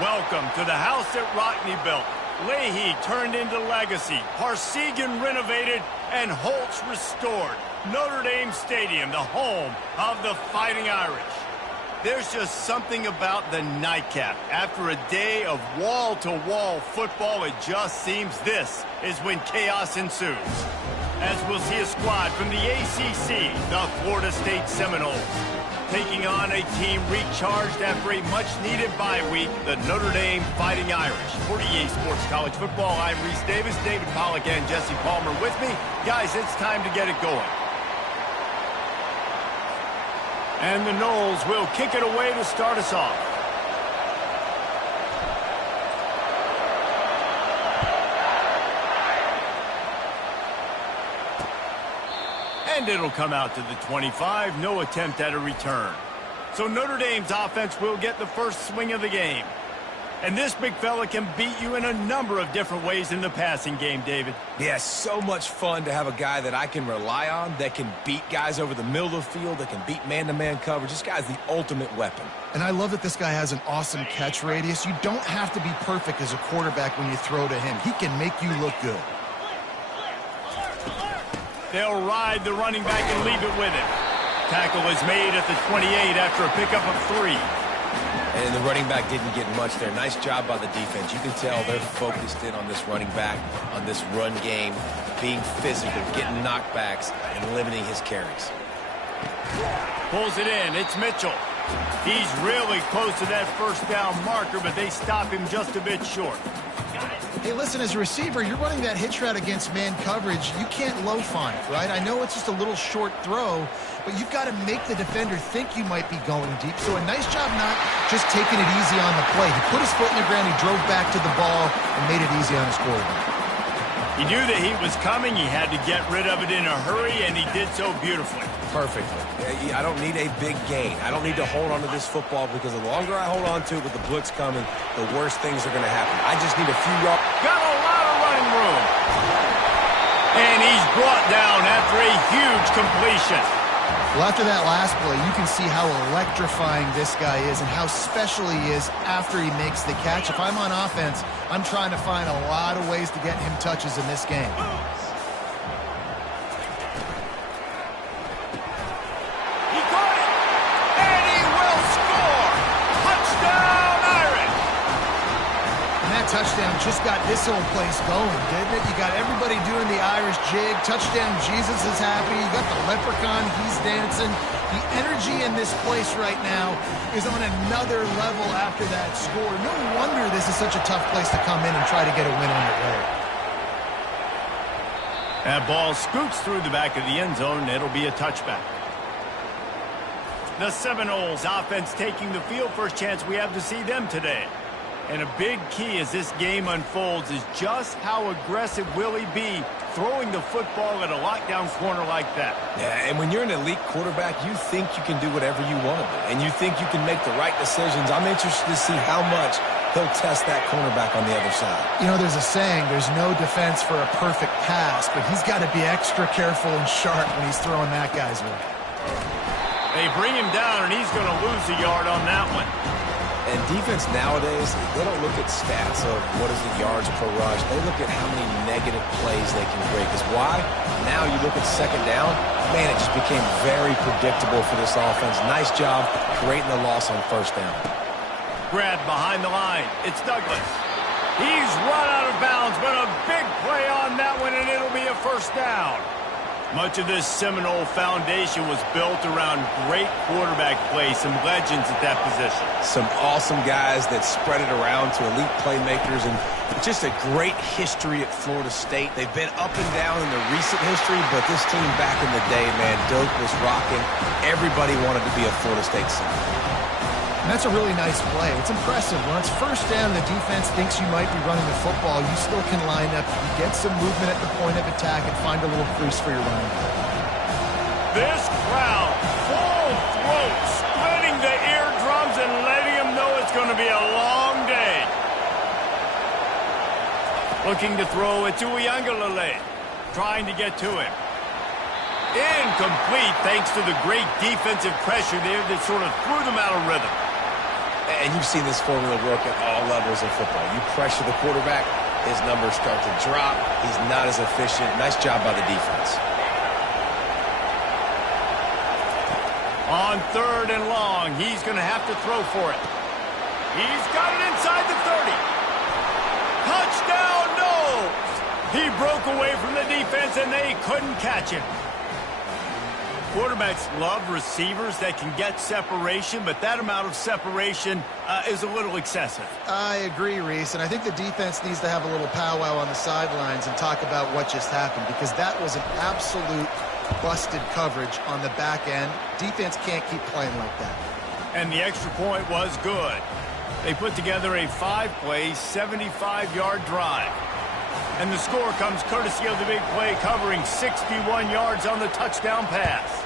Welcome to the house that Rockne built. Leahy turned into legacy, Parsegan renovated, and Holtz restored. Notre Dame Stadium, the home of the Fighting Irish. There's just something about the nightcap. After a day of wall-to-wall football, it just seems this is when chaos ensues. As we'll see a squad from the ACC, the Florida State Seminoles, taking on a team recharged after a much-needed bye week, the Notre Dame Fighting Irish. For EA Sports College Football, I'm Reese Davis, David Pollack, and Jesse Palmer with me. Guys, it's time to get it going. And the Noles will kick it away to start us off. And it'll come out to the 25. No attempt at a return. So Notre Dame's offense will get the first swing of the game. And this big fella can beat you in a number of different ways in the passing game, David. Yeah, so much fun to have a guy that I can rely on, that can beat guys over the middle of the field, that can beat man-to-man coverage. This guy's the ultimate weapon. And I love that this guy has an awesome catch radius. You don't have to be perfect as a quarterback when you throw to him. He can make you look good. They'll ride the running back and leave it with him. Tackle is made at the 28 after a pickup of 3. And the running back didn't get much there. Nice job by the defense. You can tell they're focused in on this running back, on this run game, being physical, getting knockbacks, and limiting his carries. Pulls it in. It's Mitchell. He's really close to that first down marker, but they stop him just a bit short. Hey, listen, as a receiver, you're running that hitch route against man coverage. You can't loaf on it, right? I know it's just a little short throw, but you've got to make the defender think you might be going deep. So a nice job not just taking it easy on the play. He put his foot in the ground, he drove back to the ball, and made it easy on his quarterback. He knew the heat was coming. He had to get rid of it in a hurry, and he did so beautifully. Perfectly. I don't need a big gain. I don't need to hold on to this football because the longer I hold on to it with the blitz coming, the worse things are going to happen. I just need a few yards. Got a lot of running room. And he's brought down after a huge completion. Well, after that last play, you can see how electrifying this guy is and how special he is after he makes the catch. If I'm on offense, I'm trying to find a lot of ways to get him touches in this game. He got it, and he will score. Touchdown, Irish. And that touchdown just got this whole place going, didn't it? You got everybody doing the Irish jig. Touchdown, Jesus is happy. You got the leprechaun, he's dancing. The energy in this place right now is on another level after that score. No wonder this is such a tough place to come in and try to get a win on the road. That ball scoots through the back of the end zone, and it'll be a touchback. The Seminoles offense taking the field. First chance we have to see them today. And a big key as this game unfolds is just how aggressive will he be throwing the football at a lockdown corner like that. Yeah, and when you're an elite quarterback, you think you can do whatever you want to do, and you think you can make the right decisions. I'm interested to see how much he'll test that cornerback on the other side. You know, there's a saying, there's no defense for a perfect pass, but he's got to be extra careful and sharp when he's throwing that guy's way. They bring him down, and he's going to lose a yard on that one. And defense nowadays, they don't look at stats of what is the yards per rush. They look at how many negative plays they can create. Because why? Now you look at second down, man, it just became very predictable for this offense. Nice job creating the loss on first down. Grab behind the line. It's Douglas. He's run out of bounds, but a big play on that one, and it'll be a first down. Much of this Seminole foundation was built around great quarterback play, some legends at that position. Some awesome guys that spread it around to elite playmakers, and just a great history at Florida State. They've been up and down in the recent history, but this team back in the day, man, Doak was rocking. Everybody wanted to be a Florida State Seminole. And that's a really nice play. It's impressive. When it's first down, the defense thinks you might be running the football. You still can line up, you get some movement at the point of attack, and find a little crease for your running back. This crowd, full throat, splitting the eardrums and letting them know it's going to be a long day. Looking to throw it to Uiagalelei, trying to get to him. Incomplete thanks to the great defensive pressure there that sort of threw them out of rhythm. And you've seen this formula work at all levels of football. You pressure the quarterback, his numbers start to drop. He's not as efficient. Nice job by the defense. On 3rd and long, he's going to have to throw for it. He's got it inside the 30. Touchdown, no! He broke away from the defense, and they couldn't catch him. Quarterbacks love receivers that can get separation, but that amount of separation is a little excessive. I agree, Reese, and I think the defense needs to have a little powwow on the sidelines and talk about what just happened, because that was an absolute busted coverage on the back end. Defense can't keep playing like that. And the extra point was good. They put together a 5-play, 75-yard drive. And the score comes courtesy of the big play, covering 61 yards on the touchdown pass.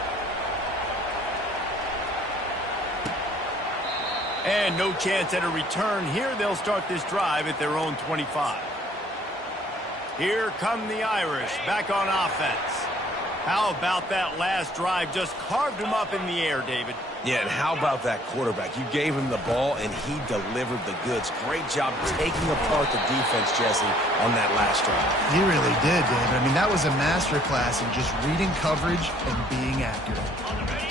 And no chance at a return here. They'll start this drive at their own 25. Here come the Irish, back on offense. How about that last drive? Just carved him up in the air, David. Yeah, and how about that quarterback? You gave him the ball, and he delivered the goods. Great job taking apart the defense, Jesse, on that last drive. He really did, David. I mean, that was a masterclass in just reading coverage and being accurate.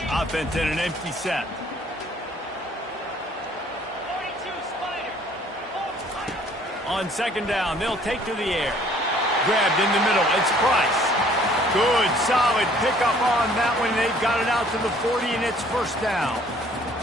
Offense in an empty set. On 2nd down, they'll take to the air. Grabbed in the middle. It's Price. Good, solid pickup on that one. They've got it out to the 40, and it's 1st down.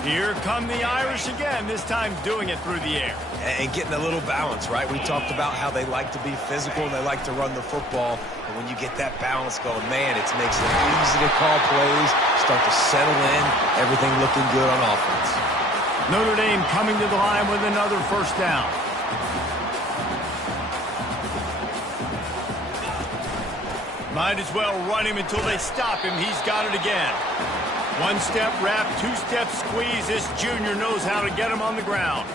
Here come the Irish again, this time doing it through the air. And getting a little balance, right? We talked about how they like to be physical and they like to run the football. And when you get that balance going, man, it makes it easy to call plays, start to settle in, everything looking good on offense. Notre Dame coming to the line with another 1st down. Might as well run him until they stop him. He's got it again. 1-step wrap, 2-step squeeze. This junior knows how to get him on the ground.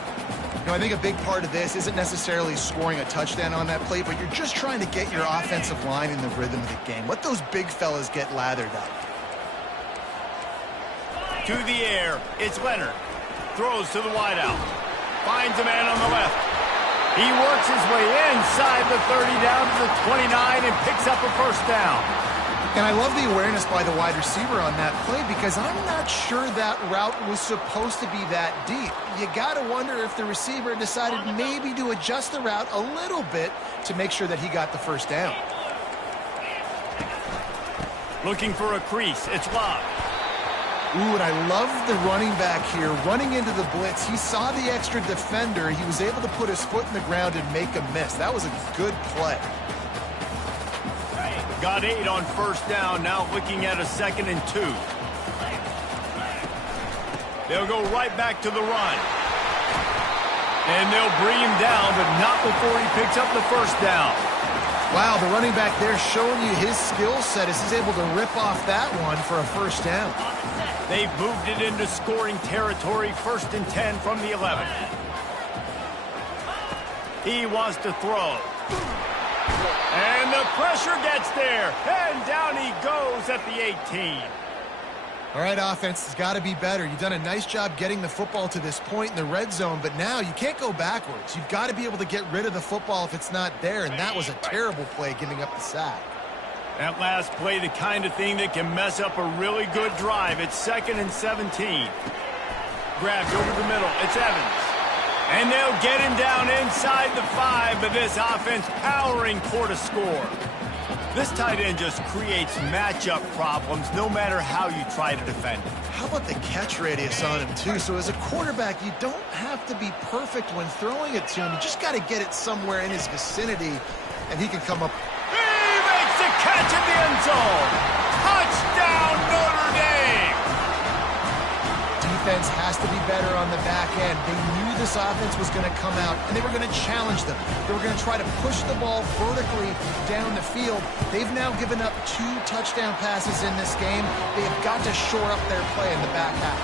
You know, I think a big part of this isn't necessarily scoring a touchdown on that play, but you're just trying to get your offensive line in the rhythm of the game. Let those big fellas get lathered up. To the air, it's Leonard. Throws to the wideout. Finds a man on the left. He works his way inside the 30 down to the 29 and picks up a 1st down. And I love the awareness by the wide receiver on that play, because I'm not sure that route was supposed to be that deep. You got to wonder if the receiver decided maybe to adjust the route a little bit to make sure that he got the 1st down. Looking for a crease. It's Love. Ooh, and I love the running back here running into the blitz. He saw the extra defender. He was able to put his foot in the ground and make a miss. That was a good play. Got 8 on 1st down. Now looking at a 2nd and 2. They'll go right back to the run. And they'll bring him down, but not before he picks up the 1st down. Wow, the running back there showing you his skill set as he's able to rip off that one for a 1st down. They've moved it into scoring territory. 1st and 10 from the 11. He wants to throw. And the pressure gets there. And down he goes at the 18. All right, offense has got to be better. You've done a nice job getting the football to this point in the red zone, but now you can't go backwards. You've got to be able to get rid of the football if it's not there, and that was a terrible play giving up the sack. That last play, the kind of thing that can mess up a really good drive. It's 2nd and 17. Grabbed over the middle. It's Evans. And they'll get him down inside the 5, but this offense powering for to score. This tight end just creates matchup problems no matter how you try to defend it. How about the catch radius on him, too? So as a quarterback, you don't have to be perfect when throwing it to him. You just got to get it somewhere in his vicinity, and he can come up. The catch in the end zone. Touchdown, Notre Dame. Defense has to be better on the back end. They knew this offense was going to come out, and they were going to challenge them. They were going to try to push the ball vertically down the field. They've now given up 2 touchdown passes in this game. They have got to shore up their play in the back half.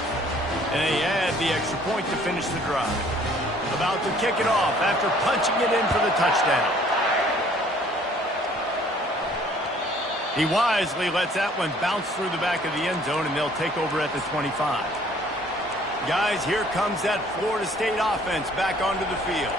And they add the extra point to finish the drive. About to kick it off after punching it in for the touchdown. He wisely lets that one bounce through the back of the end zone, and they'll take over at the 25. Guys, here comes that Florida State offense back onto the field.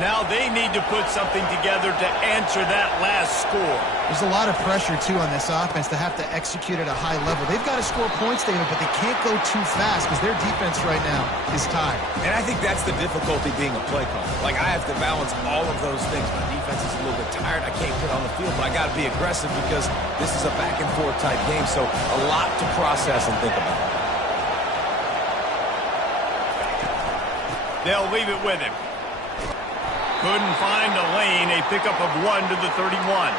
Now they need to put something together to answer that last score. There's a lot of pressure, too, on this offense to have to execute at a high level. They've got to score points, David, but they can't go too fast because their defense right now is tired. And I think that's the difficulty being a play caller. Like, I have to balance all of those things. My defense is a little bit tired. I can't get on the field, but I got to be aggressive because this is a back-and-forth type game, so a lot to process and think about. They'll leave it with him. Couldn't find a lane. A pickup of 1 to the 31.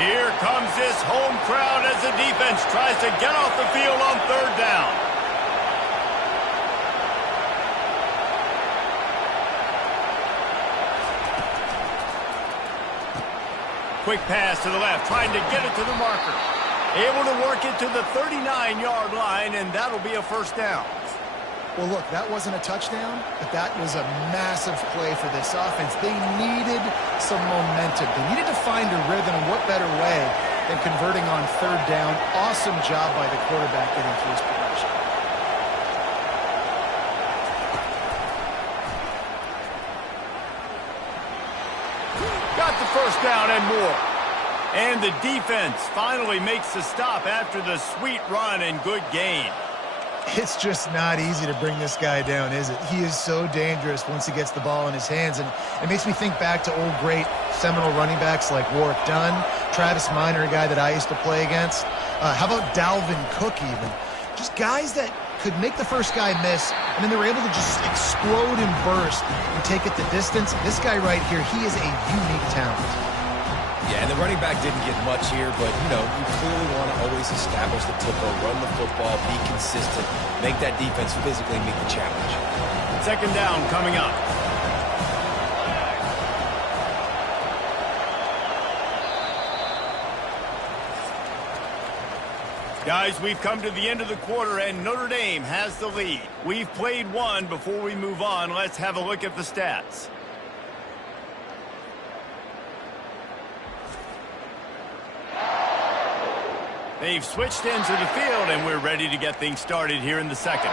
Here comes this home crowd as the defense tries to get off the field on 3rd down. Quick pass to the left, trying to get it to the marker. Able to work it to the 39-yard line, and that'll be a 1st down. Well, look, that wasn't a touchdown, but that was a massive play for this offense. They needed some momentum. They needed to find a rhythm, and what better way than converting on 3rd down. Awesome job by the quarterback getting through his progression. Got the 1st down and more. And the defense finally makes the stop after the sweet run and good gain. It's just not easy to bring this guy down, is it? He is so dangerous once he gets the ball in his hands, and it makes me think back to old great seminal running backs like Warwick Dunn, Travis Minor, a guy that I used to play against. How about Dalvin Cook even? Just guys that could make the first guy miss, and then they were able to just explode and burst and take it the distance. This guy right here, he is a unique talent. Yeah, and the running back didn't get much here, but, you know, you clearly want to always establish the tempo, run the football, be consistent, make that defense physically meet the challenge. 2nd down coming up. Guys, we've come to the end of the quarter, and Notre Dame has the lead. We've played one. Before we move on, let's have a look at the stats. They've switched into the field, and we're ready to get things started here in the 2nd.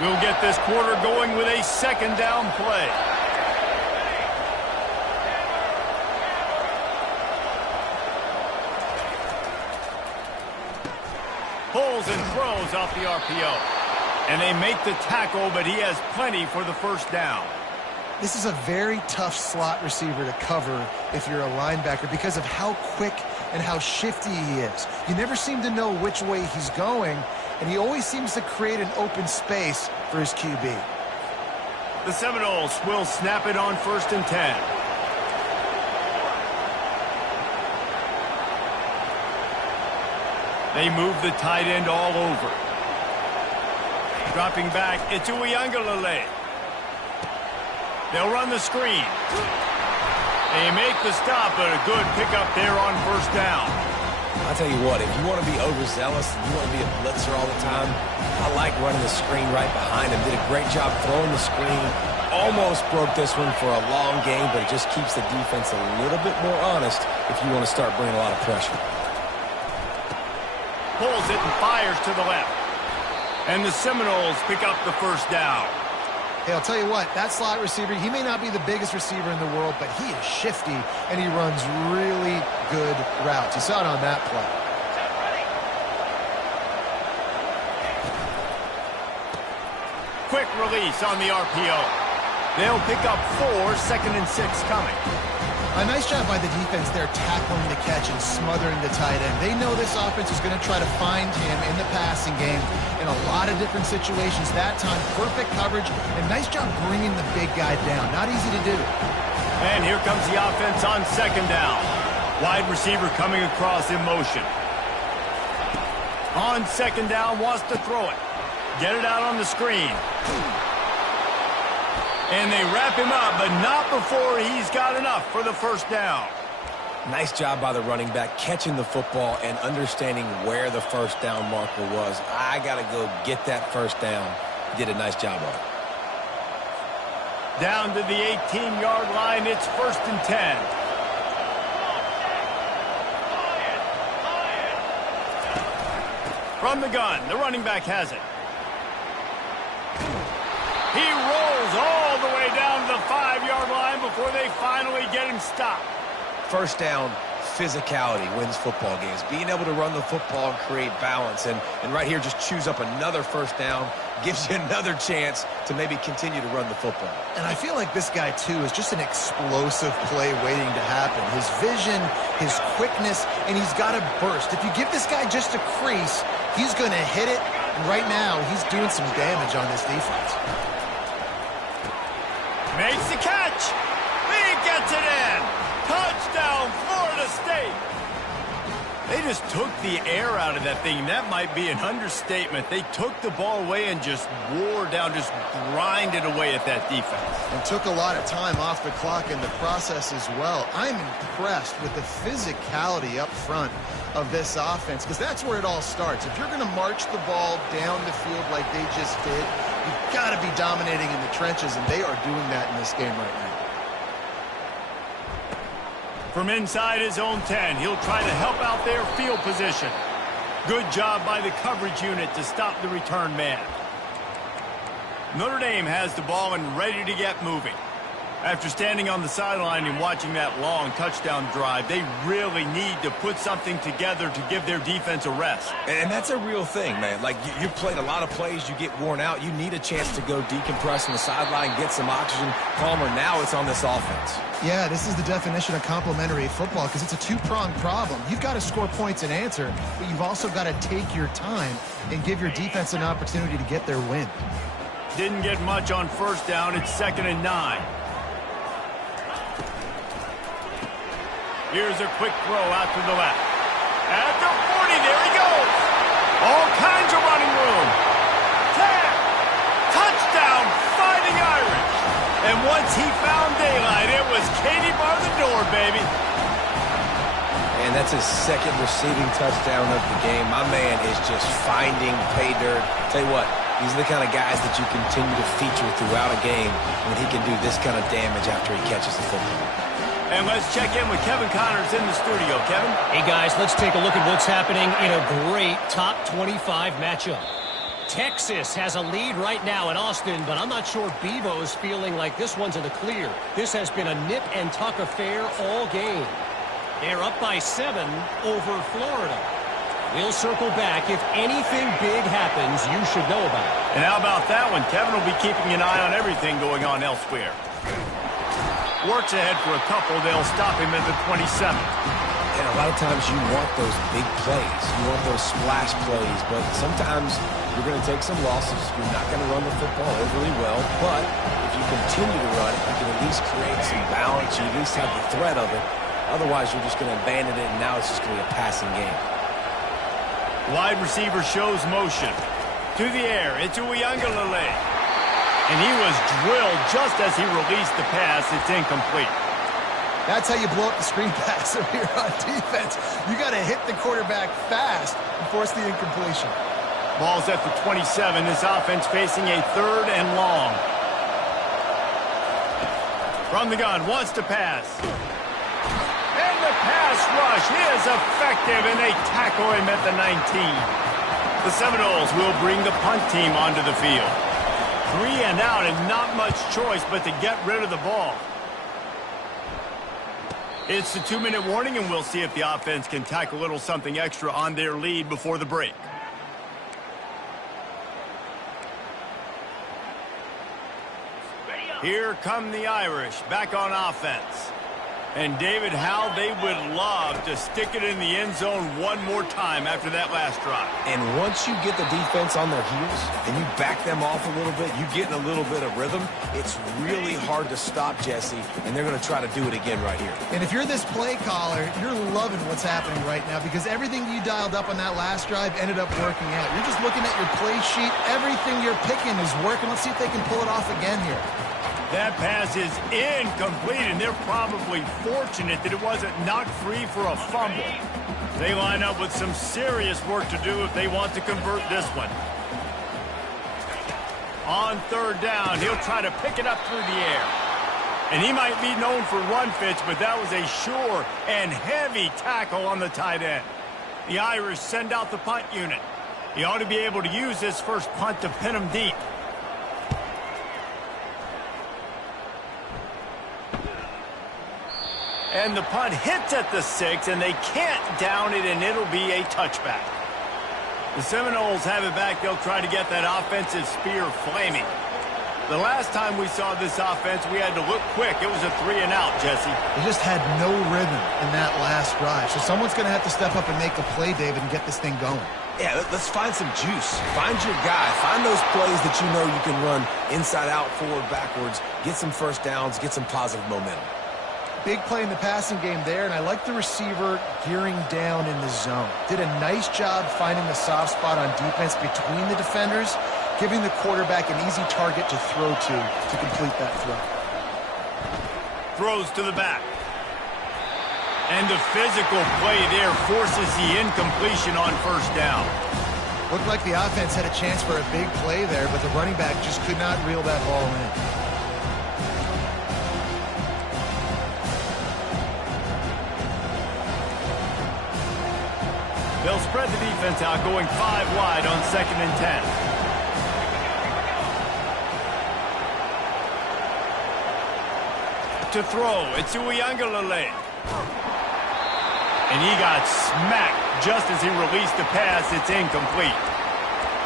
We'll get this quarter going with a 2nd down play. Pulls and throws off the RPO. And they make the tackle, but he has plenty for the 1st down. This is a very tough slot receiver to cover if you're a linebacker because of how quick and how shifty he is. You never seem to know which way he's going, and he always seems to create an open space for his QB. The Seminoles will snap it on 1st and 10. They move the tight end all over. Dropping back, it's Uiagalelei. They'll run the screen. They make the stop, but a good pickup there on 1st down. I'll tell you what, if you want to be overzealous and you want to be a blitzer all the time, I like running the screen right behind him. Did a great job throwing the screen. Almost broke this one for a long game, but it just keeps the defense a little bit more honest if you want to start bringing a lot of pressure. Pulls it and fires to the left. And the Seminoles pick up the 1st down. Hey, I'll tell you what, that slot receiver, he may not be the biggest receiver in the world, but he is shifty, and he runs really good routes. You saw it on that play. Quick release on the RPO. They'll pick up 4, 2nd and 6 coming. A nice job by the defense there tackling the catch and smothering the tight end. They know this offense is going to try to find him in the passing game in a lot of different situations. That time, perfect coverage, and nice job bringing the big guy down. Not easy to do. And here comes the offense on 2nd down. Wide receiver coming across in motion. On 2nd down, wants to throw it. Get it out on the screen. And they wrap him up, but not before he's got enough for the 1st down. Nice job by the running back catching the football and understanding where the 1st down marker was. I got to go get that 1st down. He did a nice job of it. Down to the 18-yard line, it's 1st and 10. From the gun, the running back has it. He rolls all the way down to the 5-yard line before they finally get him stopped. First down, physicality wins football games. Being able to run the football and create balance. And right here, just choose up another first down, gives you another chance to maybe continue to run the football. And I feel like this guy, too, is just an explosive play waiting to happen. His vision, his quickness, and he's got a burst. If you give this guy just a crease, he's going to hit it. And right now, he's doing some damage on this defense. Makes the catch. He gets it in. Touchdown, Florida State. They just took the air out of that thing. That might be an understatement. They took the ball away and just wore down, just grinded away at that defense. And took a lot of time off the clock in the process as well. I'm impressed with the physicality up front of this offense, because that's where it all starts. If you're going to march the ball down the field like they just did, you've got to be dominating in the trenches, and they are doing that in this game right now. From inside his own 10, he'll try to help out their field position. Good job by the coverage unit to stop the return man. Notre Dame has the ball and ready to get moving. After standing on the sideline and watching that long touchdown drive, they really need to put something together to give their defense a rest. And that's a real thing, man. Like, you played a lot of plays, you get worn out. You need a chance to go decompress on the sideline, get some oxygen. Palmer, now it's on this offense. Yeah, this is the definition of complementary football, because it's a two-pronged problem. You've got to score points and answer, but you've also got to take your time and give your defense an opportunity to get their win. Didn't get much on first down. It's 2nd and 9. Here's a quick throw out to the left. At the 40, there he goes. All kinds of running room. 10. Touchdown, Fighting Irish. And once he found daylight, it was Katie bar the door, baby. And that's his second receiving touchdown of the game. My man is just finding pay dirt. Tell you what, these are the kind of guys that you continue to feature throughout a game when he can do this kind of damage after he catches the football. And let's check in with Kevin Connors in the studio. Kevin? Hey, guys, let's take a look at what's happening in a great top 25 matchup. Texas has a lead right now in Austin, but I'm not sure Bevo's feeling like this one's in the clear. This has been a nip-and-tuck affair all game. They're up by 7 over Florida. We'll circle back. If anything big happens, you should know about it. And how about that one? Kevin will be keeping an eye on everything going on elsewhere. Works ahead for a couple. They'll stop him at the 27. And a lot of times you want those big plays. You want those splash plays. But sometimes you're going to take some losses. You're not going to run the football overly well. But if you continue to run it, you can at least create some balance. You at least have the threat of it. Otherwise, you're just going to abandon it, and now it's just going to be a passing game. Wide receiver shows motion. To the air. It's Uiagalelei. And he was drilled just as he released the pass. It's incomplete. That's how you blow up the screen pass over here on defense. You got to hit the quarterback fast and force the incompletion. Ball's at the 27. This offense facing a 3rd and long. From the gun, wants to pass. And the pass rush is effective, and they tackle him at the 19. The Seminoles will bring the punt team onto the field. 3 and out, and not much choice but to get rid of the ball. It's the 2-minute warning, and we'll see if the offense can tack a little something extra on their lead before the break. Here come the Irish back on offense. And David, how they would love to stick it in the end zone one more time after that last drive. And once you get the defense on their heels and you back them off a little bit, you get in a little bit of rhythm, it's really hard to stop, Jesse, and they're going to try to do it again right here. And if you're this play caller, you're loving what's happening right now, because everything you dialed up on that last drive ended up working out. You're just looking at your play sheet. Everything you're picking is working. Let's see if they can pull it off again here. That pass is incomplete, and they're probably fortunate that it wasn't knocked free for a fumble. They line up with some serious work to do if they want to convert this one. On 3rd down, he'll try to pick it up through the air. And he might be known for run fits, but that was a sure and heavy tackle on the tight end. The Irish send out the punt unit. He ought to be able to use this first punt to pin him deep. And the punt hits at the 6, and they can't down it, and it'll be a touchback. The Seminoles have it back. They'll try to get that offensive spear flaming. The last time we saw this offense, we had to look quick. It was a 3-and-out, Jesse. They just had no rhythm in that last drive. So someone's going to have to step up and make a play, David, and get this thing going. Yeah, let's find some juice. Find your guy. Find those plays that you know you can run inside out, forward, backwards. Get some first downs. Get some positive momentum. Big play in the passing game there, and I like the receiver gearing down in the zone. Did a nice job finding the soft spot on defense between the defenders, giving the quarterback an easy target to throw to complete that throw. Throws to the back. And the physical play there forces the incompletion on first down. Looked like the offense had a chance for a big play there, but the running back just could not reel that ball in. They'll spread the defense out, going 5 wide on 2nd and 10. To throw, it's Uiagalelei. And he got smacked just as he released the pass. It's incomplete.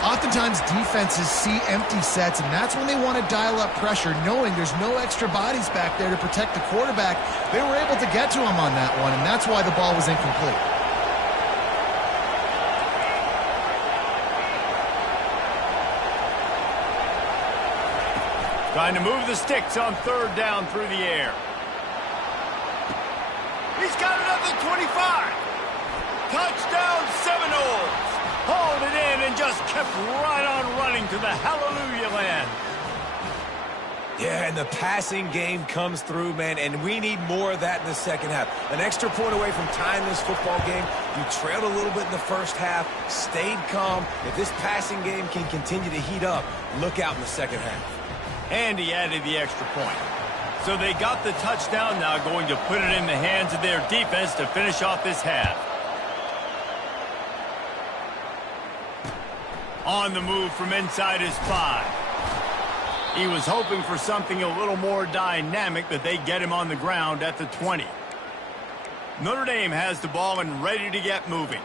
Oftentimes defenses see empty sets, and that's when they want to dial up pressure, knowing there's no extra bodies back there to protect the quarterback. They were able to get to him on that one, and that's why the ball was incomplete. Trying to move the sticks on 3rd down through the air. He's got it up to 25. Touchdown Seminoles. Hauled it in and just kept right on running to the hallelujah land. Yeah, and the passing game comes through, man, and we need more of that in the second half. An extra point away from tying this football game. You trailed a little bit in the first half, stayed calm. If this passing game can continue to heat up, look out in the second half. And he added the extra point. So they got the touchdown, now going to put it in the hands of their defense to finish off this half. On the move from inside his 5. He was hoping for something a little more dynamic, but they get him on the ground at the 20. Notre Dame has the ball and ready to get moving.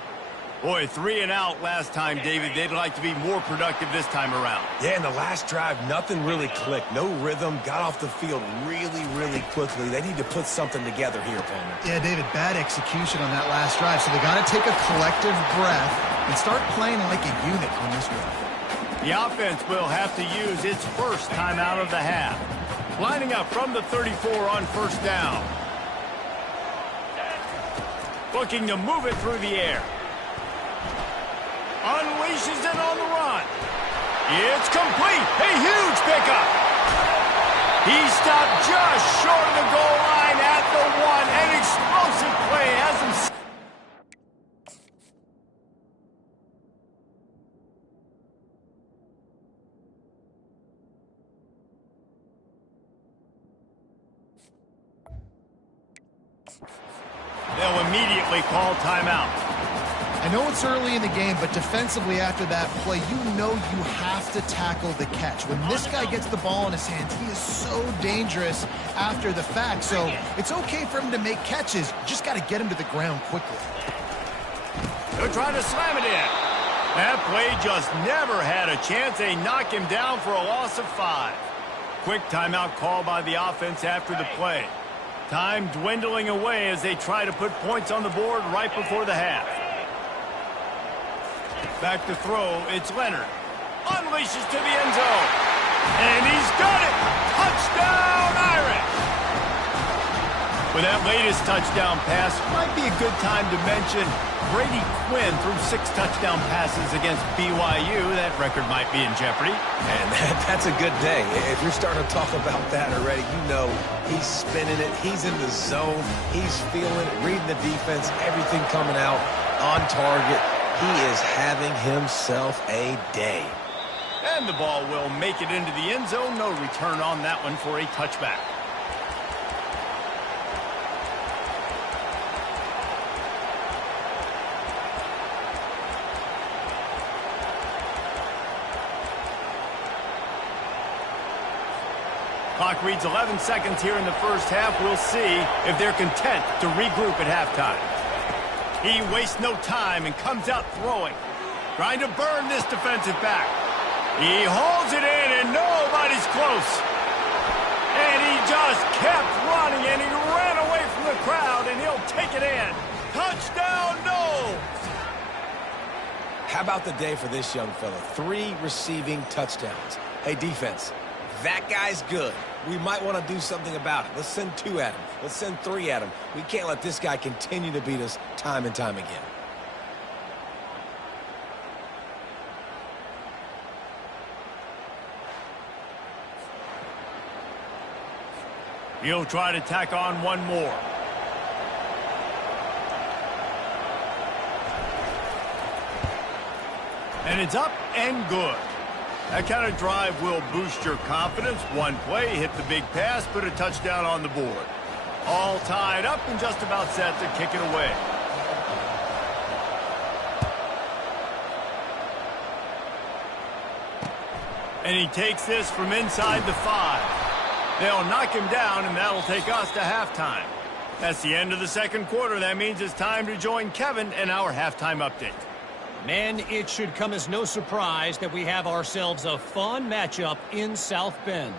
Boy, 3-and-out last time, David. They'd like to be more productive this time around. Yeah, in the last drive, nothing really clicked. No rhythm. Got off the field really, really quickly. They need to put something together here, opponent. Yeah, David, bad execution on that last drive. So they got to take a collective breath and start playing like a unit on this one. The offense will have to use its first timeout of the half. Lining up from the 34 on 1st down. Looking to move it through the air. Unleashes it on the run. It's complete. A huge pickup. He stopped just short of the goal line at the 1. An explosive play has him. They'll immediately call timeout. I know it's early in the game, but defensively after that play, you know you have to tackle the catch. When this guy gets the ball in his hands, he is so dangerous after the fact. So it's okay for him to make catches. You just got to get him to the ground quickly. They're trying to slam it in. That play just never had a chance. They knock him down for a loss of 5. Quick timeout call by the offense after the play. Time dwindling away as they try to put points on the board right before the half. Back to throw, it's Leonard. Unleashes to the end zone. And he's got it! Touchdown, Irish! With that latest touchdown pass, might be a good time to mention Brady Quinn threw 6 touchdown passes against BYU. That record might be in jeopardy. And that's a good day. If you're starting to talk about that already, you know he's spinning it. He's in the zone. He's feeling it, reading the defense, everything coming out on target. He is having himself a day. And the ball will make it into the end zone. No return on that one for a touchback. Clock reads 11 seconds here in the first half. We'll see if they're content to regroup at halftime. He wastes no time and comes out throwing. Trying to burn this defensive back. He holds it in and nobody's close. And he just kept running and he ran away from the crowd and he'll take it in. Touchdown, Knowles! How about the day for this young fella? 3 receiving touchdowns. Hey, defense, that guy's good. We might want to do something about it. Let's send 2 at him. Let's send 3 at him. We can't let this guy continue to beat us time and time again. He'll try to tack on one more. And it's up and good. That kind of drive will boost your confidence. One play, hit the big pass, put a touchdown on the board. All tied up and just about set to kick it away. And he takes this from inside the 5. They'll knock him down, and that'll take us to halftime. That's the end of the second quarter. That means it's time to join Kevin in our halftime update. Men, it should come as no surprise that we have ourselves a fun matchup in South Bend.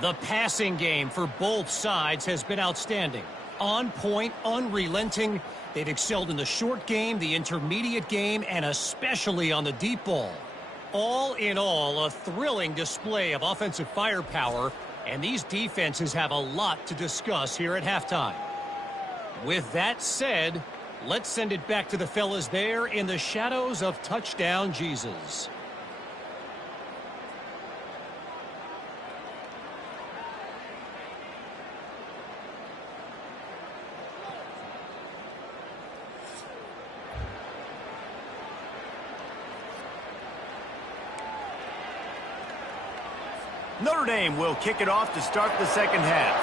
The passing game for both sides has been outstanding. On point, unrelenting. They've excelled in the short game, the intermediate game, and especially on the deep ball. All in all, a thrilling display of offensive firepower, and these defenses have a lot to discuss here at halftime. With that said, let's send it back to the fellas there in the shadows of Touchdown Jesus. Notre Dame will kick it off to start the second half.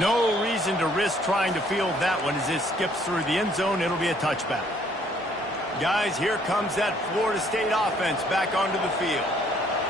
No reason to risk trying to field that one as it skips through the end zone. It'll be a touchback. Guys, here comes that Florida State offense back onto the field.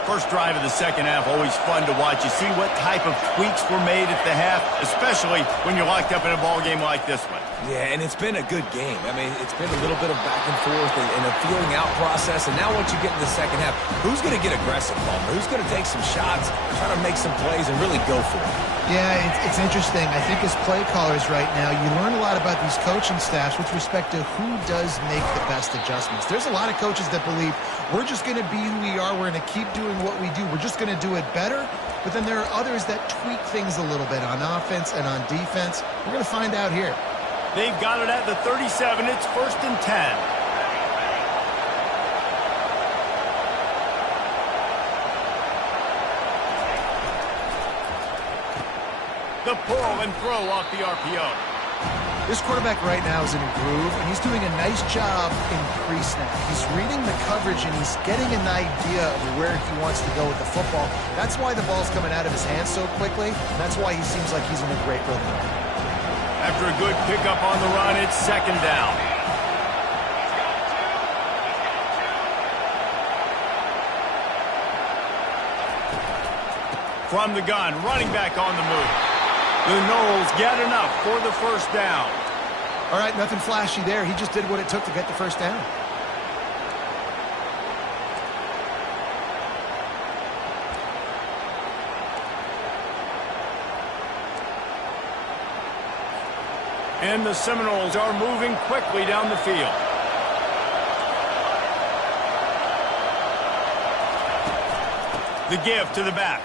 First drive of the second half, always fun to watch. You see what type of tweaks were made at the half, especially when you're locked up in a ball game like this one. Yeah, and it's been a good game. I mean, it's been a little bit of back and forth and a feeling out process. And now once you get in the second half, who's going to get aggressive, Palmer? Who's going to take some shots, try to make some plays, and really go for it? Yeah, it's interesting. I think as play callers right now, you learn a lot about these coaching staffs with respect to who does make the best adjustments. There's a lot of coaches that believe we're just going to be who we are. We're going to keep doing what we do. We're just going to do it better. But then there are others that tweak things a little bit on offense and on defense. We're going to find out here. They've got it at the 37. It's 1st and 10. The pull and throw off the RPO. This quarterback right now is in a groove, and he's doing a nice job in pre-snap. He's reading the coverage, and he's getting an idea of where he wants to go with the football. That's why the ball's coming out of his hands so quickly. That's why he seems like he's in a great rhythm. After a good pickup on the run, it's 2nd down. From the gun, running back on the move. The Knowles get enough for the 1st down. All right, nothing flashy there. He just did what it took to get the 1st down. And the Seminoles are moving quickly down the field. The give to the back.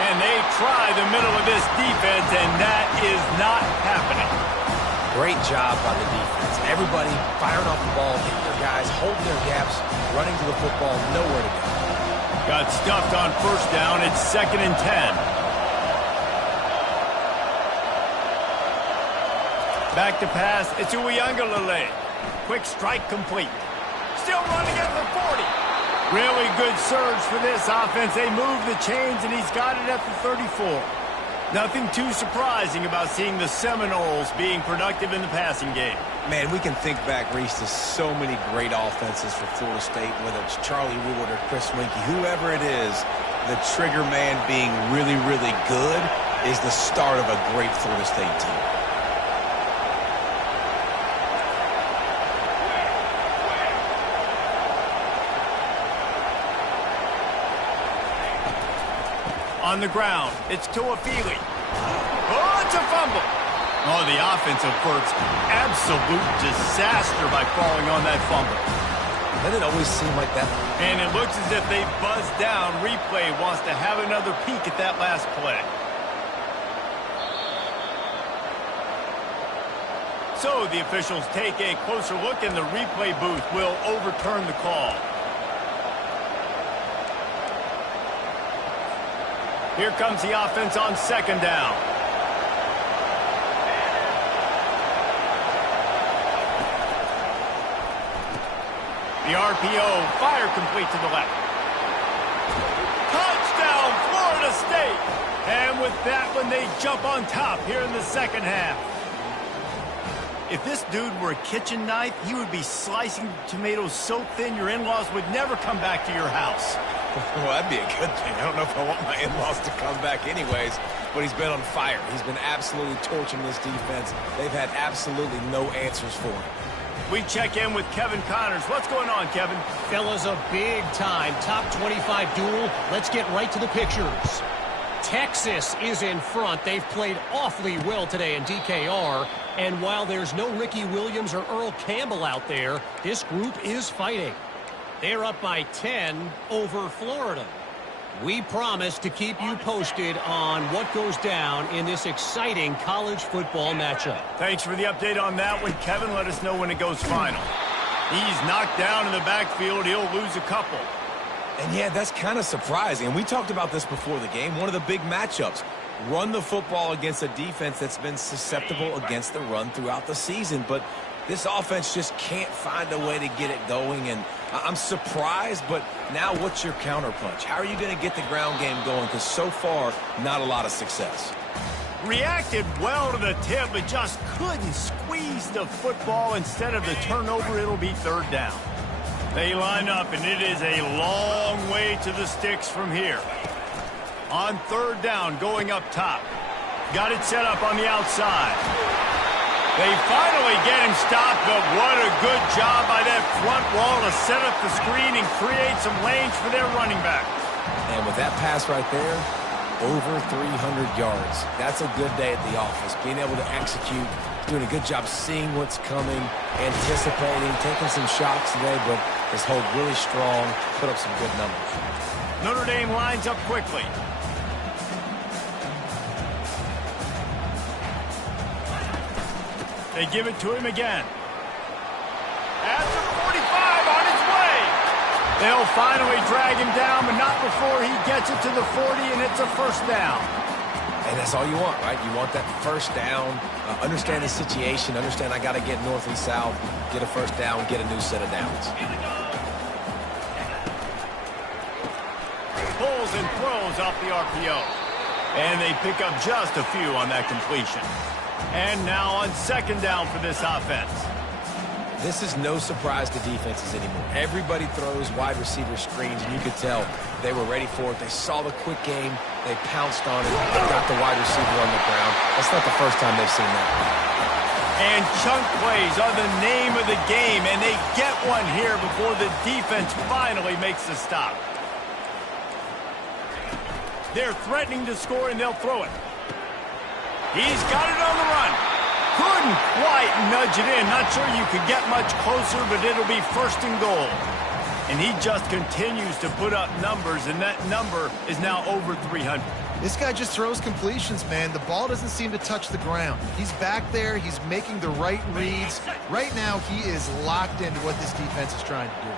And they try the middle of this defense, and that is not happening. Great job by the defense. Everybody firing off the ball, hitting their guys, holding their gaps, running to the football, nowhere to go. Got stuffed on 1st down. It's 2nd and 10. Back to pass. It's Uiagalelei. Quick strike complete. Still running at the 40. Really good surge for this offense. They move the chains, and he's got it at the 34. Nothing too surprising about seeing the Seminoles being productive in the passing game. Man, we can think back, Reese, to so many great offenses for Florida State, whether it's Charlie Wood or Chris Winkie, whoever it is, the trigger man being really, really good is the start of a great Florida State team. On the ground, it's Tuafili. Oh, it's a fumble. Oh, the offense averts absolute disaster by falling on that fumble. Doesn't it always seem like that? And it looks as if they buzzed down. Replay wants to have another peek at that last play. So the officials take a closer look, and the replay booth will overturn the call. Here comes the offense on second down. The RPO, fire complete to the left. Touchdown, Florida State! And with that one, they jump on top here in the second half. If this dude were a kitchen knife, he would be slicing tomatoes so thin your in-laws would never come back to your house. Well, that'd be a good thing. I don't know if I want my in-laws to come back anyways, but he's been on fire. He's been absolutely torching this defense. They've had absolutely no answers for him. We check in with Kevin Connors. What's going on, Kevin? Fellas, a big-time top 25 duel. Let's get right to the pictures. Texas is in front. They've played awfully well today in DKR. And while there's no Ricky Williams or Earl Campbell out there, this group is fighting. They're up by 10 over Florida. We promise to keep you posted on what goes down in this exciting college football matchup. Thanks for the update on that one, Kevin. Let us know when it goes final. He's knocked down in the backfield. He'll lose a couple. And yeah, that's kind of surprising. And we talked about this before the game. One of the big matchups. Run the football against a defense that's been susceptible against the run throughout the season. But this offense just can't find a way to get it going. And I'm surprised, but now what's your counterpunch? How are you going to get the ground game going? Because so far, not a lot of success. Reacted well to the tip, but just couldn't squeeze the football. Instead of the turnover, it'll be third down. They line up, and it is a long way to the sticks from here. On third down, going up top. Got it set up on the outside. They finally get him stopped, but what a good job by that front wall to set up the screen and create some lanes for their running back. And with that pass right there, over 300 yards. That's a good day at the office. Being able to execute, doing a good job seeing what's coming, anticipating, taking some shots today, but his hold really strong, put up some good numbers. Notre Dame lines up quickly. They give it to him again. After 45 on his way. They'll finally drag him down, but not before he gets it to the 40, and it's a first down. And that's all you want, right? You want that first down, understand the situation, understand I got to get north and south, get a first down, get a new set of downs. Pulls and throws off the RPO. And they pick up just a few on that completion. And now on second down for this offense. This is no surprise to defenses anymore. Everybody throws wide receiver screens, and you could tell they were ready for it. They saw the quick game. They pounced on it, got the wide receiver on the ground. That's not the first time they've seen that. And chunk plays are the name of the game, and they get one here before the defense finally makes the stop. They're threatening to score, and they'll throw it. He's got it on the run. Couldn't quite nudge it in. Not sure you could get much closer, but it'll be first and goal. And he just continues to put up numbers, and that number is now over 300. This guy just throws completions, man. The ball doesn't seem to touch the ground. He's back there. He's making the right reads. Right now, he is locked into what this defense is trying to do.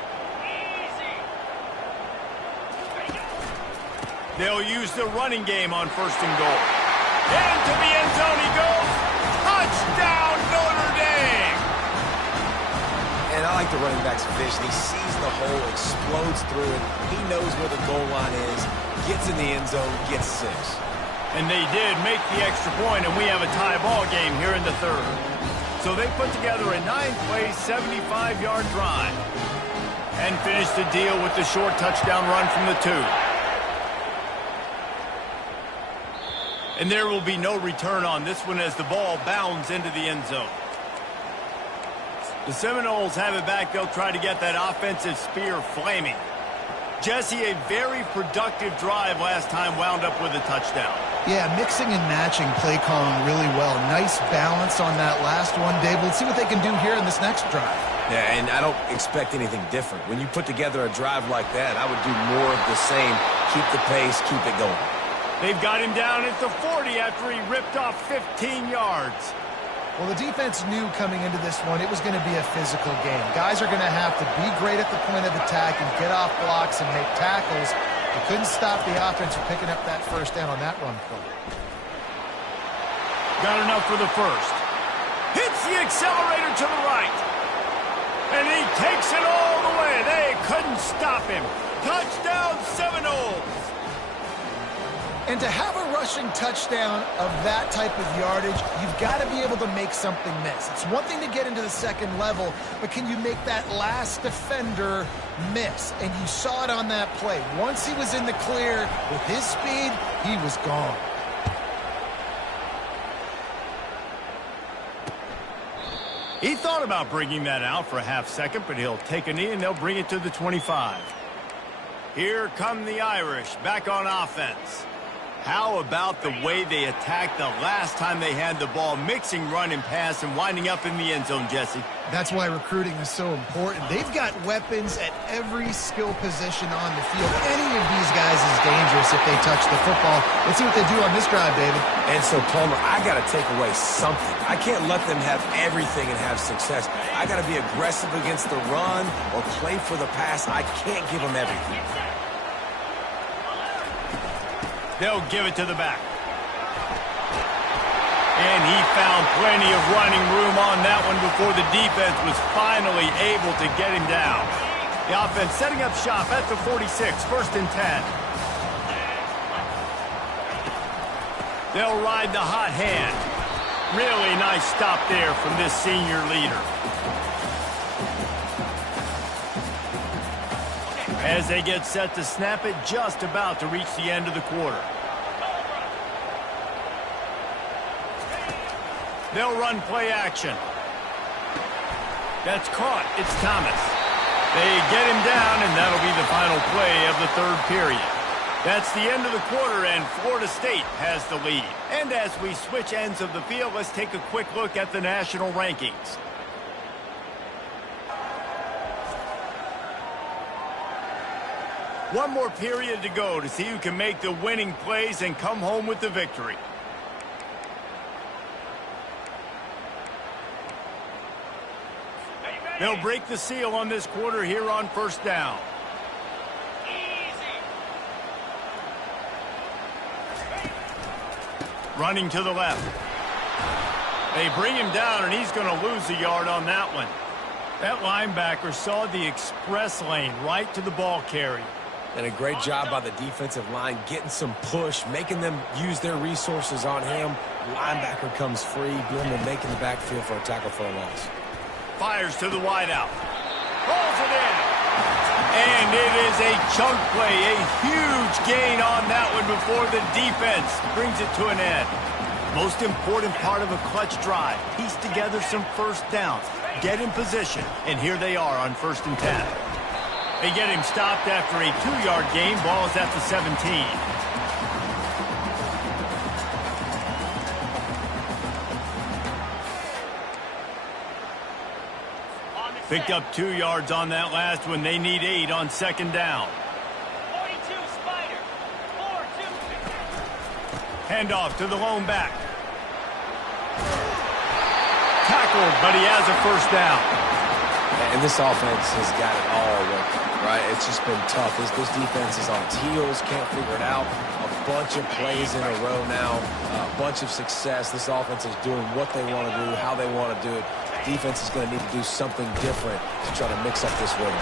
They'll use the running game on first and goal. Into the end zone he goes. Touchdown, Notre Dame! And I like the running back's vision. He sees the hole, explodes through it. He knows where the goal line is, gets in the end zone, gets 6. And they did make the extra point, and we have a tie ball game here in the third. So they put together a 9-play, 75-yard drive and finished the deal with the short touchdown run from the 2. And there will be no return on this one as the ball bounds into the end zone. The Seminoles have it back. They'll try to get that offensive spear flaming. Jesse, a very productive drive last time wound up with a touchdown. Yeah, mixing and matching play calling really well. Nice balance on that last one, Dave. Let's see what they can do here in this next drive. Yeah, and I don't expect anything different. When you put together a drive like that, I would do more of the same. Keep the pace, keep it going. They've got him down at the 40 after he ripped off 15 yards. Well, the defense knew coming into this one it was going to be a physical game. Guys are going to have to be great at the point of attack and get off blocks and make tackles. They couldn't stop the offense from picking up that first down on that run play. Got enough for the first. Hits the accelerator to the right. And he takes it all the way. They couldn't stop him. Touchdown Seminoles. And to have a rushing touchdown of that type of yardage, you've got to be able to make something miss. It's one thing to get into the second level, but can you make that last defender miss? And you saw it on that play. Once he was in the clear with his speed, he was gone. He thought about bringing that out for a half second, but he'll take a knee and they'll bring it to the 25. Here come the Irish back on offense. How about the way they attacked the last time they had the ball, mixing run and pass and winding up in the end zone, Jesse? That's why recruiting is so important. They've got weapons at every skill position on the field. Any of these guys is dangerous if they touch the football. Let's see what they do on this drive, David. And so, Palmer, I got to take away something. I can't let them have everything and have success. I got to be aggressive against the run or play for the pass. I can't give them everything. They'll give it to the back. And he found plenty of running room on that one before the defense was finally able to get him down. The offense setting up shop at the 46, 1st and 10. They'll ride the hot hand. Really nice stop there from this senior leader. As they get set to snap it, just about to reach the end of the quarter. They'll run play action. That's caught. It's Thomas. They get him down, and that'll be the final play of the 3rd period. That's the end of the quarter, and Florida State has the lead. And as we switch ends of the field, let's take a quick look at the national rankings. One more period to go to see who can make the winning plays and come home with the victory. They'll break the seal on this quarter here on 1st down. Running to the left. They bring him down, and he's going to lose a yard on that one. That linebacker saw the express lane right to the ball carrier. And a great job by the defensive line, getting some push, making them use their resources on him. Linebacker comes free, Blendon making the backfield for a tackle for a loss. Fires to the wideout. Pulls it in. And it is a chunk play, a huge gain on that one before the defense brings it to an end. Most important part of a clutch drive, piece together some first downs, get in position, and here they are on 1st and 10. They get him stopped after a 2-yard gain. Ball is at the 17. Picked up 2 yards on that last one. They need 8 on 2nd down. 42, Spider. 4-2. Handoff to the lone back. Tackled, but he has a 1st down. And this offense has got it all working, right? It's just been tough. This defense is on its heels, can't figure it out. A bunch of plays in a row now, a bunch of success. This offense is doing what they want to do, how they want to do it. Defense is going to need to do something different to try to mix up this rhythm.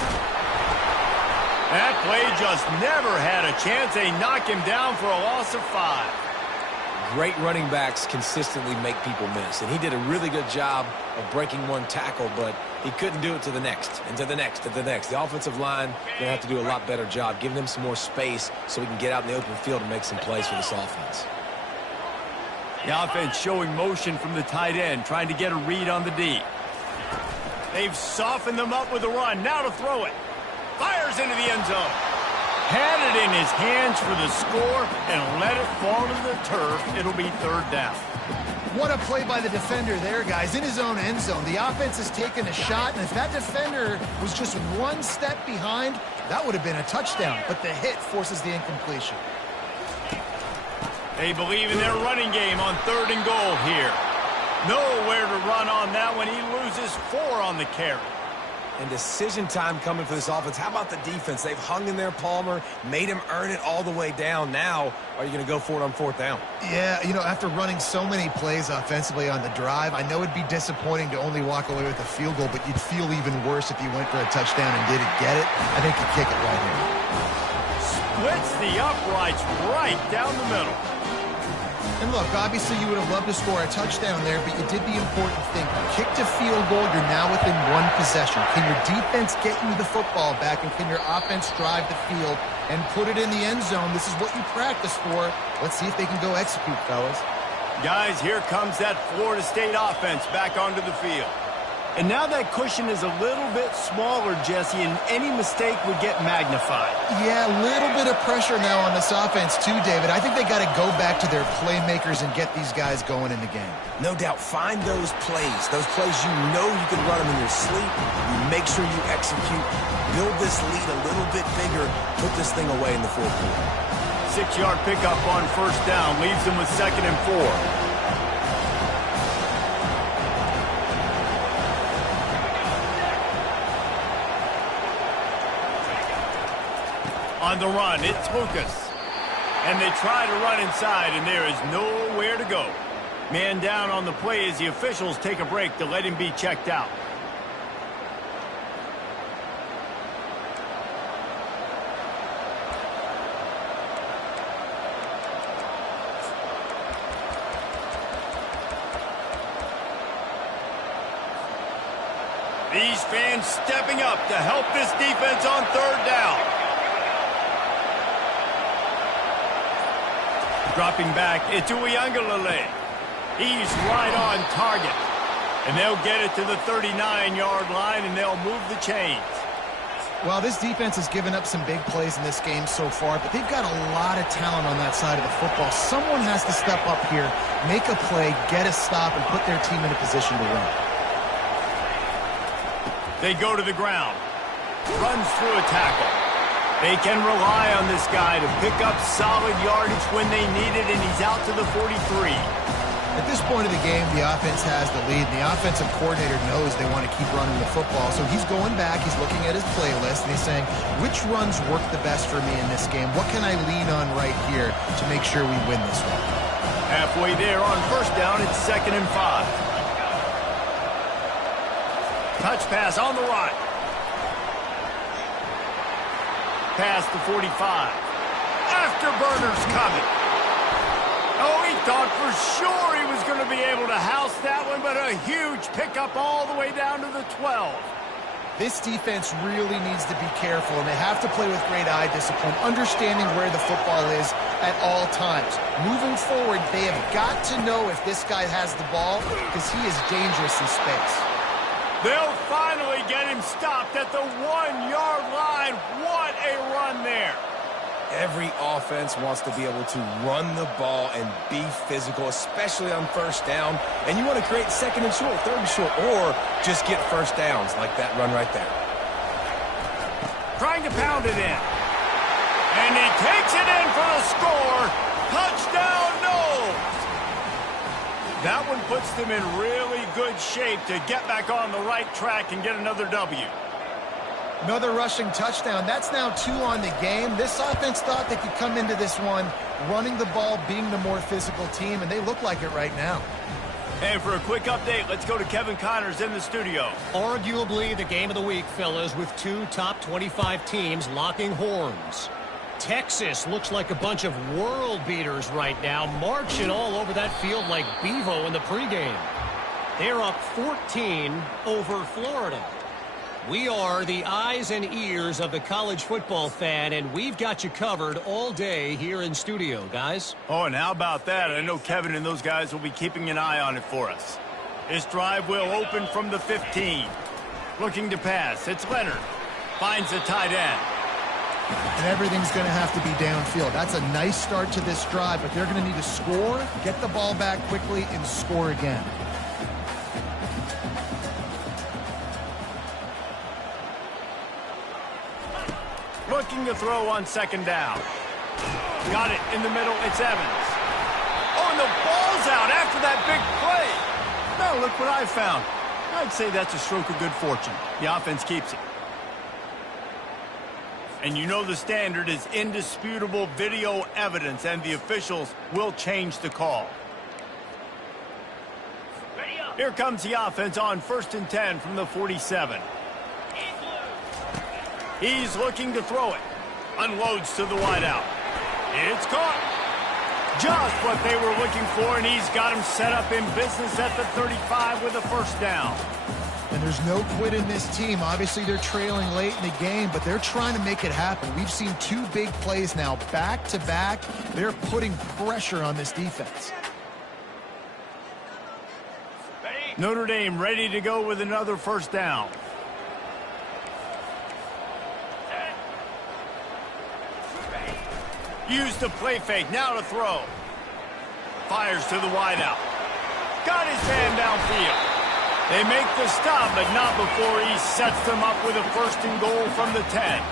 That play just never had a chance. They knock him down for a loss of 5. Great running backs consistently make people miss, and he did a really good job of breaking one tackle, but he couldn't do it to the next, and to the next, and to the next. The offensive line going to have to do a lot better job, giving him some more space so he can get out in the open field and make some plays for this offense. The offense showing motion from the tight end, trying to get a read on the D. They've softened them up with a run. Now to throw it. Fires into the end zone. Had it in his hands for the score and let it fall to the turf. It'll be third down. What a play by the defender there, guys. In his own end zone, the offense has taken a shot, and if that defender was just one step behind, that would have been a touchdown. But the hit forces the incompletion. They believe in their running game on 3rd and goal here. Nowhere to run on that one. He loses 4 on the carry. And decision time coming for this offense. How about the defense? They've hung in there, Palmer, made him earn it all the way down. Now, are you going to go for it on 4th down? Yeah, you know, after running so many plays offensively on the drive, I know it'd be disappointing to only walk away with a field goal, but you'd feel even worse if you went for a touchdown and didn't get it. I think you kick it right here. Splits the uprights right down the middle. And look, obviously you would have loved to score a touchdown there, but you did the important thing. You kicked a field goal, you're now within 1 possession. Can your defense get you the football back, and can your offense drive the field and put it in the end zone? This is what you practice for. Let's see if they can go execute, fellas. Guys, here comes that Florida State offense back onto the field. And now that cushion is a little bit smaller, Jesse, and any mistake would get magnified. Yeah, a little bit of pressure now on this offense too, David. I think they got to go back to their playmakers and get these guys going in the game. No doubt. Find those plays you know you can run them in your sleep. You make sure you execute. Build this lead a little bit bigger. Put this thing away in the 4th quarter. 6-yard pickup on 1st down. Leaves them with 2nd and 4. On the run, it's Lucas. And they try to run inside, and there is nowhere to go. Man down on the play as the officials take a break to let him be checked out. These fans stepping up to help this defense on 3rd down. Dropping back, it's Uiagalelei. He's right on target. And they'll get it to the 39-yard line, and they'll move the chains. Well, this defense has given up some big plays in this game so far, but they've got a lot of talent on that side of the football. Someone has to step up here, make a play, get a stop, and put their team in a position to win. They go to the ground. Runs through a tackle. They can rely on this guy to pick up solid yardage when they need it, and he's out to the 43. At this point of the game, the offense has the lead. The offensive coordinator knows they want to keep running the football, so he's going back, he's looking at his playlist, and he's saying, which runs work the best for me in this game? What can I lean on right here to make sure we win this one? Halfway there on 1st down, it's 2nd and 5. Touch pass on the right. Past the 45. Afterburner's coming. Oh, he thought for sure he was going to be able to house that one, but a huge pickup all the way down to the 12. This defense really needs to be careful, and they have to play with great eye discipline, understanding where the football is at all times. Moving forward, they have got to know if this guy has the ball, because he is dangerous in space. They'll finally get him stopped at the 1-yard line. What a run there. Every offense wants to be able to run the ball and be physical, especially on 1st down. And you want to create 2nd and short, 3rd and short, or just get 1st downs like that run right there. Trying to pound it in. And he takes it in for the score. Touchdown, Knowles. That one puts them in really good shape to get back on the right track and get another W. Another rushing touchdown. That's now 2 on the game. This offense thought they could come into this one running the ball, being the more physical team, and they look like it right now. And for a quick update, let's go to Kevin Connors in the studio. Arguably the game of the week, fellas, with 2 top 25 teams locking horns. Texas looks like a bunch of world beaters right now, marching all over that field like Bevo in the pregame. They're up 14 over Florida. We are the eyes and ears of the college football fan, and we've got you covered all day here in studio, guys. Oh, and how about that? I know Kevin and those guys will be keeping an eye on it for us. This drive will open from the 15. Looking to pass. It's Leonard. Finds the tight end. And everything's going to have to be downfield. That's a nice start to this drive, but they're going to need to score, get the ball back quickly, and score again. Looking to throw on second down. Got it in the middle. It's Evans. Oh, and the ball's out after that big play. Now look what I found. I'd say that's a stroke of good fortune. The offense keeps it. And you know the standard is indisputable video evidence, and the officials will change the call. Here comes the offense on 1st and 10 from the 47. He's looking to throw it. Unloads to the wideout. It's caught. Just what they were looking for, and he's got him set up in business at the 35 with a first down. And there's no quit in this team. Obviously, they're trailing late in the game, but they're trying to make it happen. We've seen 2 big plays now, back-to-back. They're putting pressure on this defense. Notre Dame ready to go with another first down. Use the play fake, now to throw. Fires to the wideout. Got his man downfield. They make the stop, but not before he sets them up with a 1st and goal from the 10.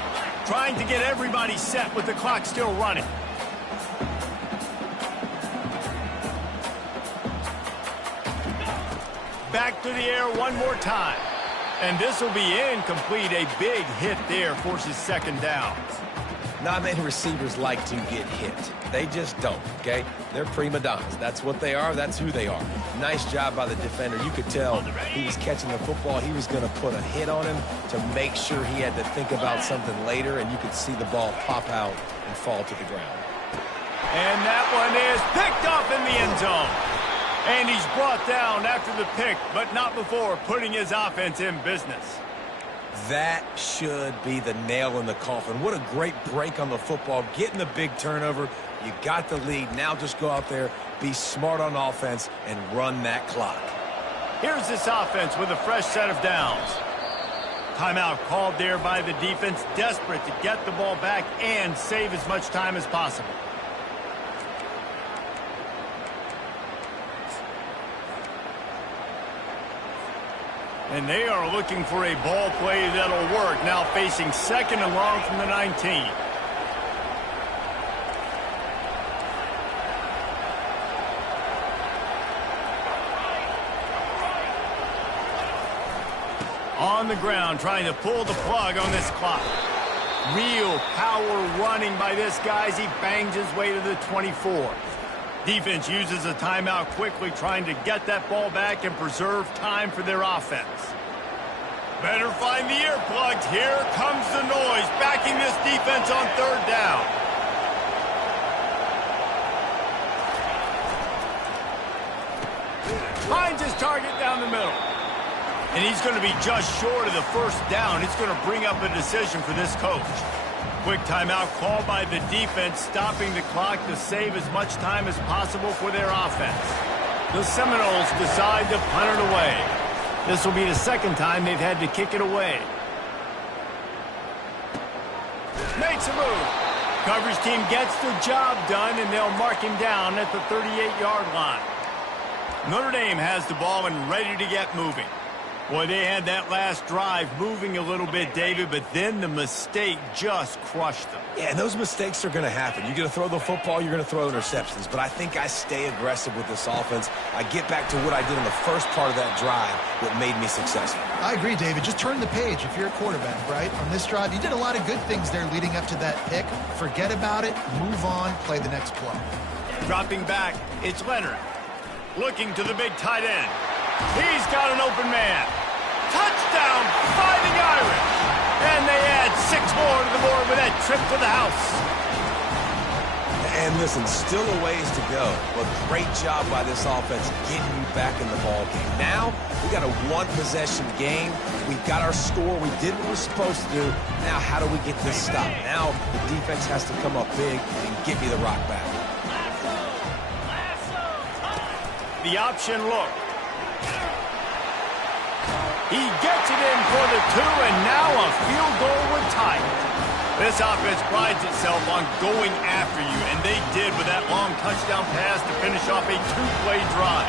Trying to get everybody set with the clock still running. Back to the air one more time. And this will be incomplete. A big hit there forces second down. Not many receivers like to get hit. They just don't, okay? They're prima donnas. That's what they are. That's who they are. Nice job by the defender. You could tell he was catching the football. He was going to put a hit on him to make sure he had to think about something later, and you could see the ball pop out and fall to the ground. And that one is picked up in the end zone. And he's brought down after the pick, but not before putting his offense in business. That should be the nail in the coffin. What a great break on the football. Getting the big turnover. You got the lead. Now just go out there, be smart on offense, and run that clock. Here's this offense with a fresh set of downs. Timeout called there by the defense, desperate to get the ball back and save as much time as possible. And they are looking for a ball play that'll work. Now facing 2nd and long from the 19. On the ground, trying to pull the plug on this clock. Real power running by this guy as he bangs his way to the 24. Defense uses a timeout quickly, trying to get that ball back and preserve time for their offense. Better find the earplugs. Here comes the noise, backing this defense on 3rd down. Finds his target down the middle. And he's going to be just short of the first down. It's going to bring up a decision for this coach. Quick timeout called by the defense, stopping the clock to save as much time as possible for their offense. The Seminoles decide to punt it away. This will be the 2nd time they've had to kick it away. Makes a move. Coverage team gets the job done, and they'll mark him down at the 38-yard line. Notre Dame has the ball and ready to get moving. Boy, they had that last drive moving a little bit, David, but then the mistake just crushed them. Yeah, and those mistakes are going to happen. You're going to throw the football, you're going to throw interceptions. But I think I stay aggressive with this offense. I get back to what I did in the first part of that drive that made me successful. I agree, David. Just turn the page if you're a quarterback, right? On this drive, you did a lot of good things there leading up to that pick. Forget about it, move on, play the next play. Dropping back, it's Leonard. Looking to the big tight end. He's got an open man. Touchdown, Fighting Irish. And they add 6 more to the board with that trip to the house. And listen, still a ways to go, but great job by this offense getting you back in the ball game. Now, we got a one-possession game. We got our score. We did what we're supposed to do. Now, how do we get this stop? Now, the defense has to come up big and get me the rock back. The option look. He gets it in for the 2, and now a field goal would tie it. This offense prides itself on going after you, and they did with that long touchdown pass to finish off a 2-play drive.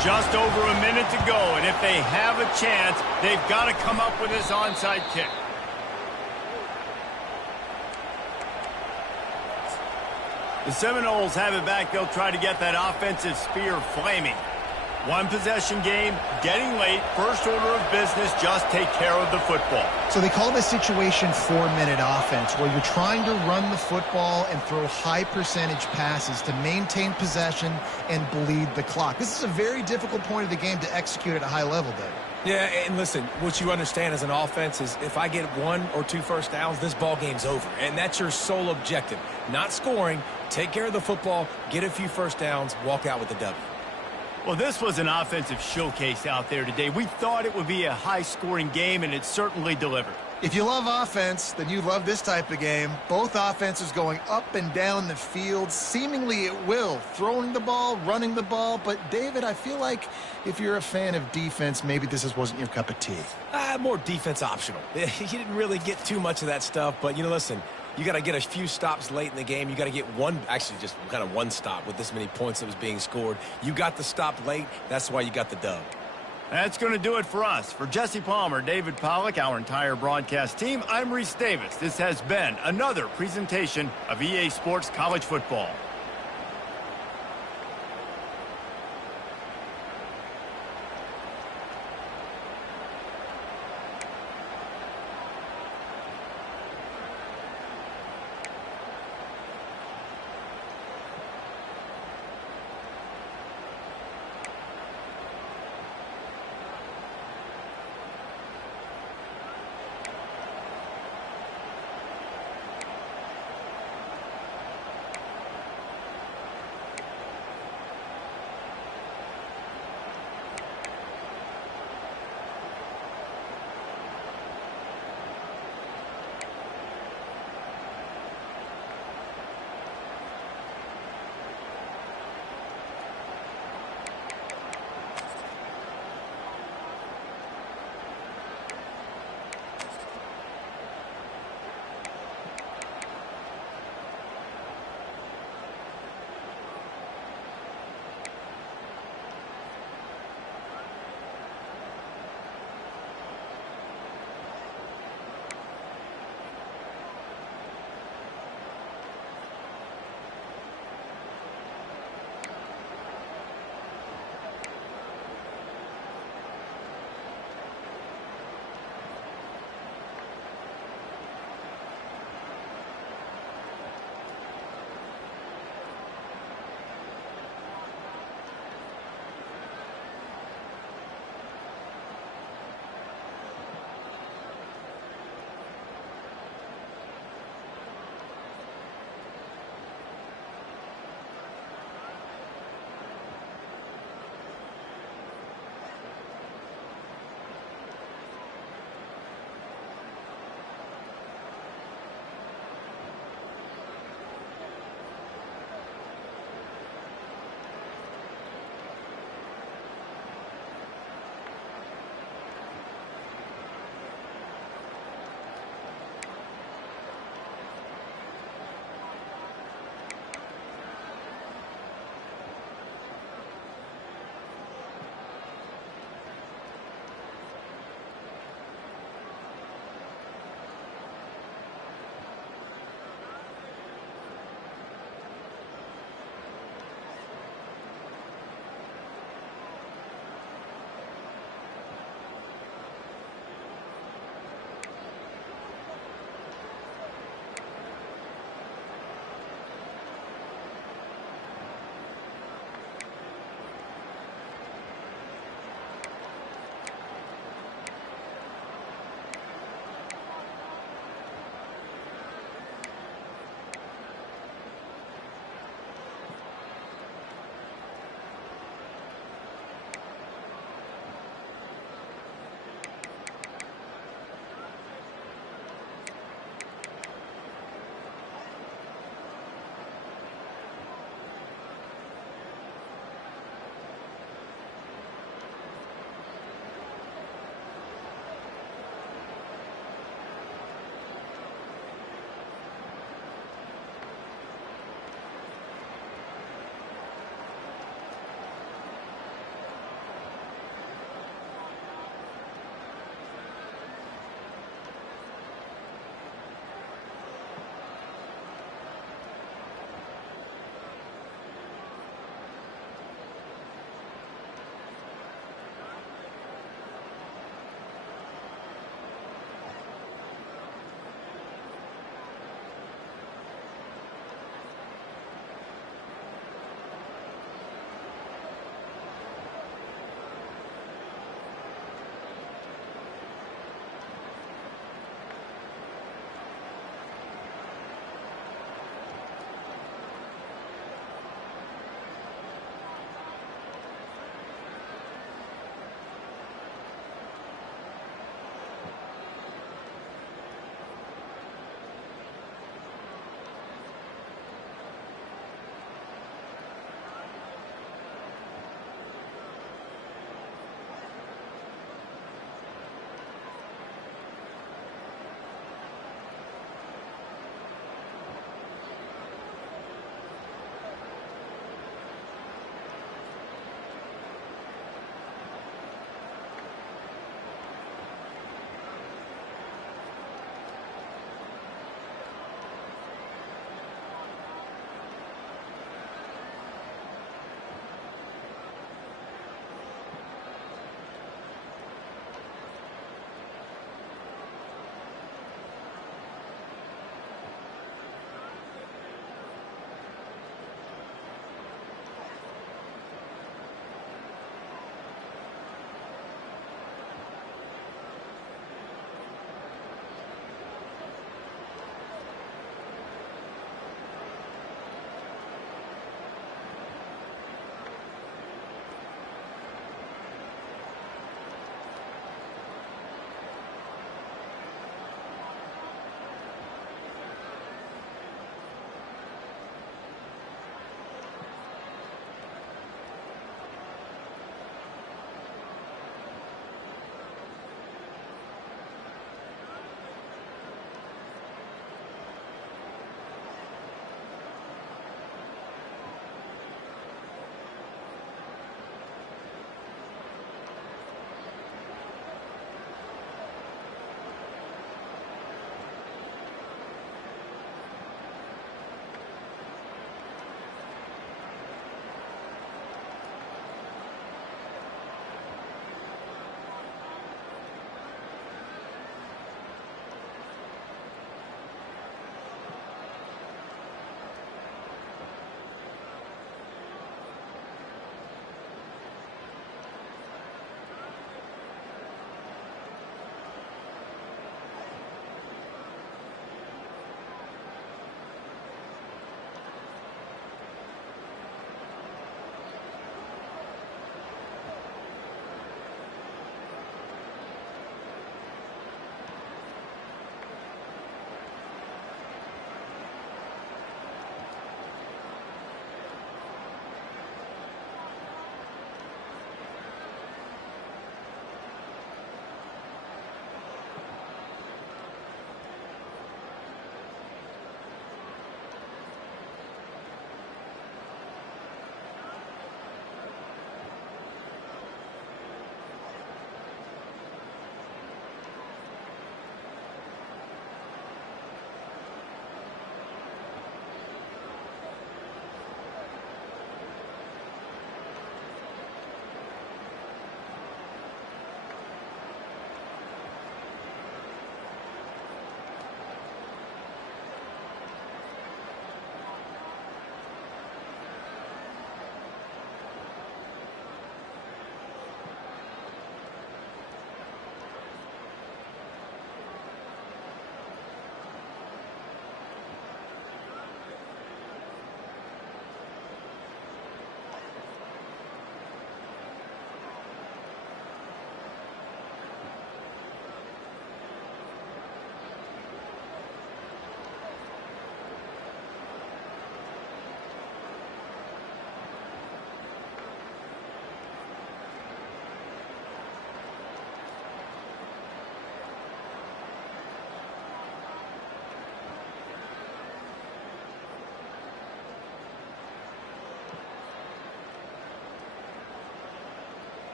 Just over a minute to go, and if they have a chance, they've got to come up with this onside kick. The Seminoles have it back. They'll try to get that offensive spear flaming. One-possession game, getting late, first order of business, just take care of the football. So they call this situation 4-minute offense, where you're trying to run the football and throw high-percentage passes to maintain possession and bleed the clock. This is a very difficult point of the game to execute at a high level, Dave. Yeah, and listen, what you understand as an offense is if I get 1 or 2 first downs, this ball game's over. And that's your sole objective. Not scoring, take care of the football, get a few first downs, walk out with the W. Well, this was an offensive showcase out there today. We thought it would be a high-scoring game, and it certainly delivered. If you love offense, then you love this type of game. Both offenses going up and down the field, seemingly at will, throwing the ball, running the ball. But, David, I feel like if you're a fan of defense, maybe this wasn't your cup of tea. More defense optional. You didn't really get too much of that stuff, but, listen, you got to get a few stops late in the game. You got to get just kind of one stop with this many points that was being scored. You got the stop late. That's why you got the dub. That's going to do it for us. For Jesse Palmer, David Pollack, our entire broadcast team, I'm Reese Davis. This has been another presentation of EA Sports College Football.